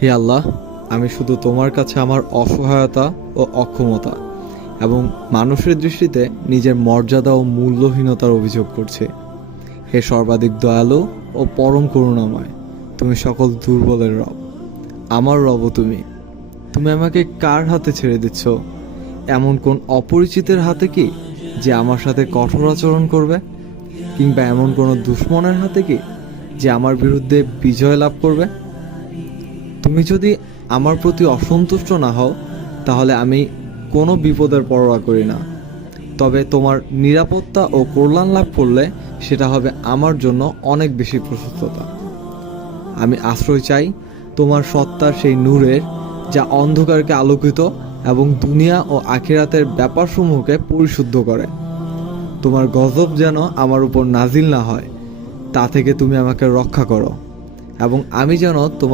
হে আল্লাহ, আমি শুধু তোমার কাছে আমার অসহায়তা ও অক্ষমতা এবং মানুষের দৃষ্টিতে নিজের মর্যাদা ও মূল্যহীনতার অভিযোগ করছি। হে সর্বাধিক দয়ালু ও পরম করুণাময়, তুমি সকল দুর্বলের রব, আমার রবও তুমি। তুমি আমাকে কার হাতে ছেড়ে দিচ্ছ? এমন কোন অপরিচিতের হাতে কি, যে আমার সাথে কঠোর আচরণ করবে? কিংবা এমন কোনো দুশ্মনের হাতে কি, যে আমার বিরুদ্ধে বিজয় লাভ করবে? তুমি যদি আমার প্রতি অসন্তুষ্ট না হও, তাহলে আমি কোনো বিপদের পরোয়া করি না। তবে তোমার নিরাপত্তা ও কল্যাণ লাভ করলে সেটা হবে আমার জন্য অনেক বেশি প্রশস্ততা। আমি আশ্রয় চাই তোমার সত্তার সেই নূরের, যা অন্ধকারকে আলোকিত এবং দুনিয়া ও আখিরাতের ব্যাপারসমূহকে পরিশুদ্ধ করে। তোমার গজব যেন আমার উপর নাজিল না হয়, তা থেকে তুমি আমাকে রক্ষা করো, এবং আমি যেন তোমার